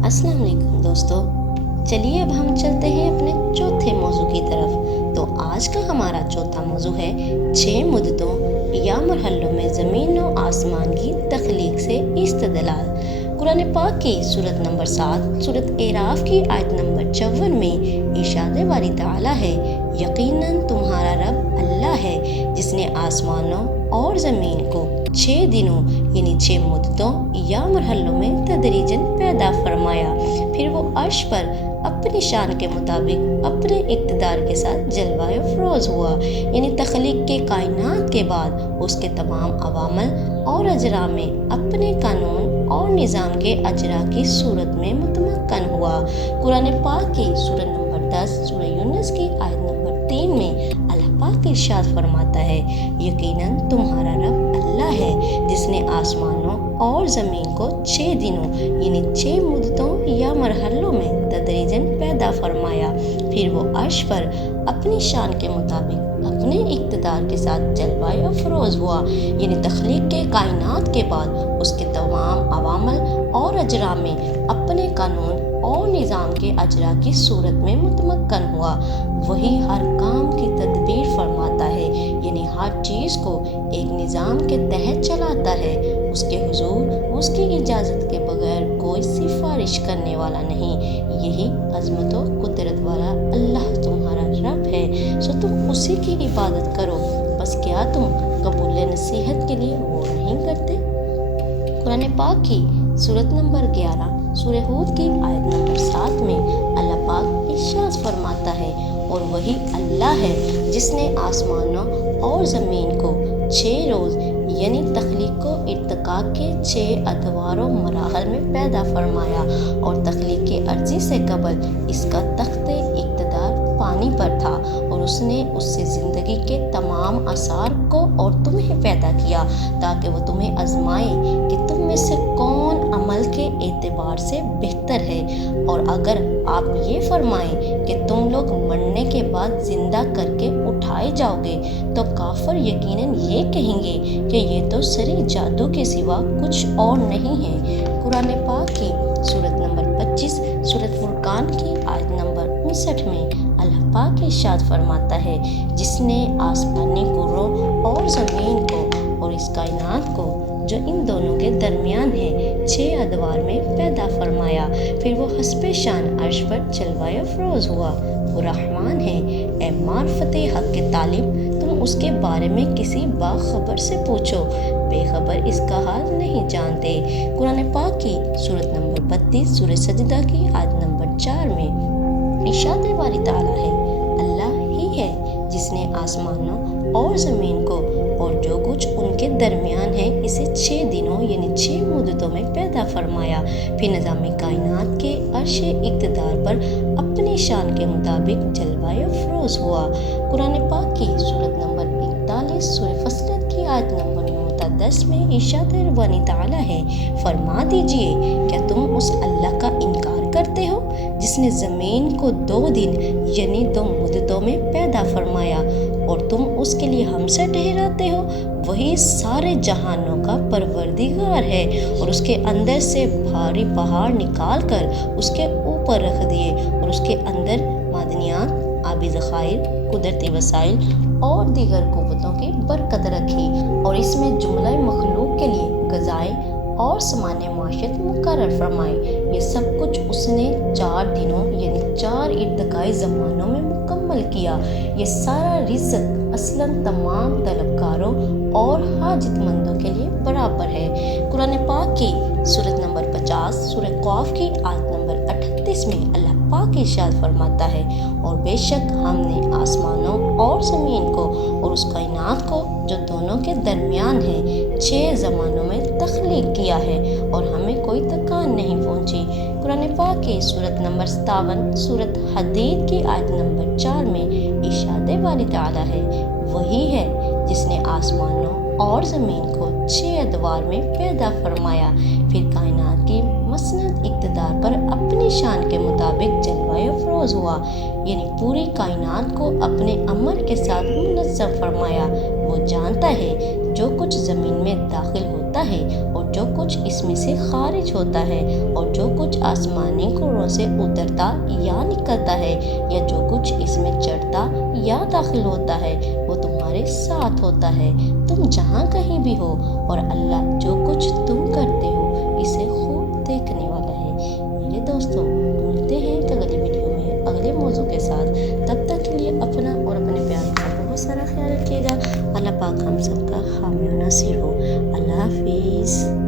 السلام علیکم دوستو، چلیے اب ہم چلتے ہیں اپنے چوتھے موضوع کی طرف۔ تو آج کا ہمارا چوتھا موضوع ہے 6 مدتوں یا مرحلوں میں زمین و آسمان کی تخلیق سے استدلال۔ قرآن پاک کی سورت نمبر 7 سورت اعراف کی آیت نمبر 54 میں ارشاد باری تعالیٰ ہے، یقیناً تمہارا رب اللہ ہے جس نے آسمانوں اور زمین کو 6 دنوں یعنی 6 مدتوں یا مرحلوں میں تدریجاً پیدا فرمایا، پھر وہ عرش پر اپنی شان کے مطابق اپنے اقتدار کے ساتھ جلوہ افروز ہوا، یعنی تخلیق کے کائنات کے بعد اس کے تمام عوامل اور اجرا میں اپنے قانون اور نظام کے اجرا کی صورت میں متمکن ہوا۔ قرآن پاک کی سورہ نمبر 10 سورہ یونس کی آیت نمبر 3 میں اللہ پاک ارشاد فرماتا ہے، یقیناً تمہارا رب اللہ ہے جس نے آسمانوں اور زمین کو 6 دنوں یعنی 6 مدتوں یا مرحلوں میں تدریجاً پیدا فرمایا، پھر وہ عرش پر اپنی شان کے مطابق اپنے اقتدار کے ساتھ جلوہ افروز ہوا، یعنی تخلیق کے کائنات کے بعد اس کے تمام عوامل اور اجرا میں اپنے قانون اور نظام کے اجرا کی صورت میں متمکن ہوا۔ وہی ہر کام کی تدبیر فرماتا ہے، یعنی ہر چیز کو ایک نظام کے تحت چلاتا ہے۔ اس کے حضور اس کی اجازت کے بغیر کوئی سفارش کرنے والا نہیں۔ یہی عظمت و قدرت والا اللہ تمہارا رب ہے، سو تم اسی کی عبادت کرو، بس کیا تم قبول نصیحت کے لیے غور نہیں کرتے؟ قرآن پاک کی سورت نمبر 11 سورہ ہود کی آیت نمبر 7 میں اللہ پاک ارشاد فرماتا ہے، اور وہی اللہ ہے جس نے آسمانوں اور زمین کو 6 روز یعنی تخلیق و ارتقاء کے 6 ادوار و مراحل میں پیدا فرمایا، اور تخلیق عرضی سے قبل اس کا تخت اقتدار پانی پر تھا، اور اس نے اس سے زندگی کے تمام آثار کو اور تمہیں پیدا کیا تاکہ وہ تمہیں آزمائے کہ تم میں سے کون عمل کے اعتبار سے بہتر ہے، اور اگر آپ یہ فرمائیں کہ تم لوگ مرنے کے بعد زندہ کر کے اٹھائے جاؤ گے تو کافر یقیناً یہ کہیں گے کہ یہ تو سری جادو کے سوا کچھ اور نہیں ہے۔ قرآن پاک کی سورت نمبر 25 سورت فرقان کی آیت نمبر 59 میں اللہ پاک ارشاد فرماتا ہے، جس نے آسمانی کروں اور زمین کو اور اس کائنات کو جو ان دونوں کے درمیان ہے 6 ادوار میں پیدا فرمایا، پھر وہ حسب شان عرش پر جلوہ افروز ہوا۔ وہ رحمان ہے، اے معرفت حق کے طالب، تم اس کے بارے میں کسی باخبر سے پوچھو، بے خبر اس کا حال نہیں جانتے۔ قرآن پاک کی سورت نمبر 32 سورہ سجدہ کی آیت نمبر 4 میں ارشاد باری تعالیٰ ہے، اللہ ہی ہے جس نے آسمانوں اور زمین کو اور جو کچھ ان کے درمیان ہے اسے 6 دنوں یعنی 6 مدتوں میں پیدا فرمایا، پھر نظام کائنات کے عرش اقتدار پر اپنی شان کے مطابق جلوہ افروز ہوا۔ قرآن پاک کی سورت نمبر 41 سورہ فصلت کی آیت نمبر 10 میں ارشاد ربانی تعالیٰ ہے، فرما دیجئے کیا تم اس اللہ کا انکار کرتے ہو جس نے زمین کو 2 دن یعنی 2 مدتوں میں پیدا فرمایا، اور تم اس کے لیے ہم سے ٹھہراتے ہو؟ وہی سارے جہانوں کا پروردگار ہے، اور اس کے اندر سے بھاری پہاڑ نکال کر اس کے اوپر رکھ دیے، اور اس کے اندر معدنیات، آبی ذخائر، قدرتی وسائل اور دیگر قوتوں کی برکت رکھی، اور اس میں جملہ مخلوق کے لیے غذائیں اور سامان معیشت مقرر فرمائی۔ یہ سب کچھ اس نے 4 دنوں یعنی 4 ارتقائی زمانوں میں مکمل کیا۔ یہ سارا رزق اصلاً تمام طلبکاروں اور حاجت مندوں کے لیے برابر ہے۔ قرآن پاک کی سورت نمبر 50 سورہ قاف کی آیت نمبر 38 میں اللہ پاک ارشاد فرماتا ہے، اور بے شک ہم نے آسمانوں اور زمین کو اور اس کائنات کو جو دونوں کے درمیان ہے 6 زمانوں میں تخلیق کیا ہے، اور ہمیں کوئی تکان نہیں پہنچی۔ قرآن پاک کی سورت نمبر 57 سورت حدید کی آیت نمبر 4 میں ارشاد باری تعالیٰ ہے، وہی ہے جس نے آسمانوں اور زمین کو 6 ادوار میں پیدا فرمایا، پھر کائنات کی مسند اقتدار پر اپنی شان کے مطابق جلوہ افروز ہوا، یعنی پوری کائنات کو اپنے امر کے ساتھ منظم فرمایا۔ وہ جانتا ہے جو کچھ زمین میں داخل ہوتا ہے اور جو کچھ اس میں سے خارج ہوتا ہے اور جو کچھ آسمانی کوڑوں سے اترتا یا نکلتا ہے یا جو کچھ اس میں چڑھتا یا داخل ہوتا ہے وہ تمہارے ساتھ ہوتا ہے، تم جہاں کہیں بھی ہو، اور اللہ جو کچھ تم کرتے ہو اسے خوب دیکھنے والا ہے۔ میرے دوستوں، ملتے ہیں ایک اگلی ویڈیو میں اگلے موضوع کے ساتھ، تب تک کے لیے اپنا اور اپنے پیاروں کا بہت سارا خیال رکھیے گا۔ اللہ پاک ہم سب کا حامی و ناصر ہو۔ اللہ حافظ۔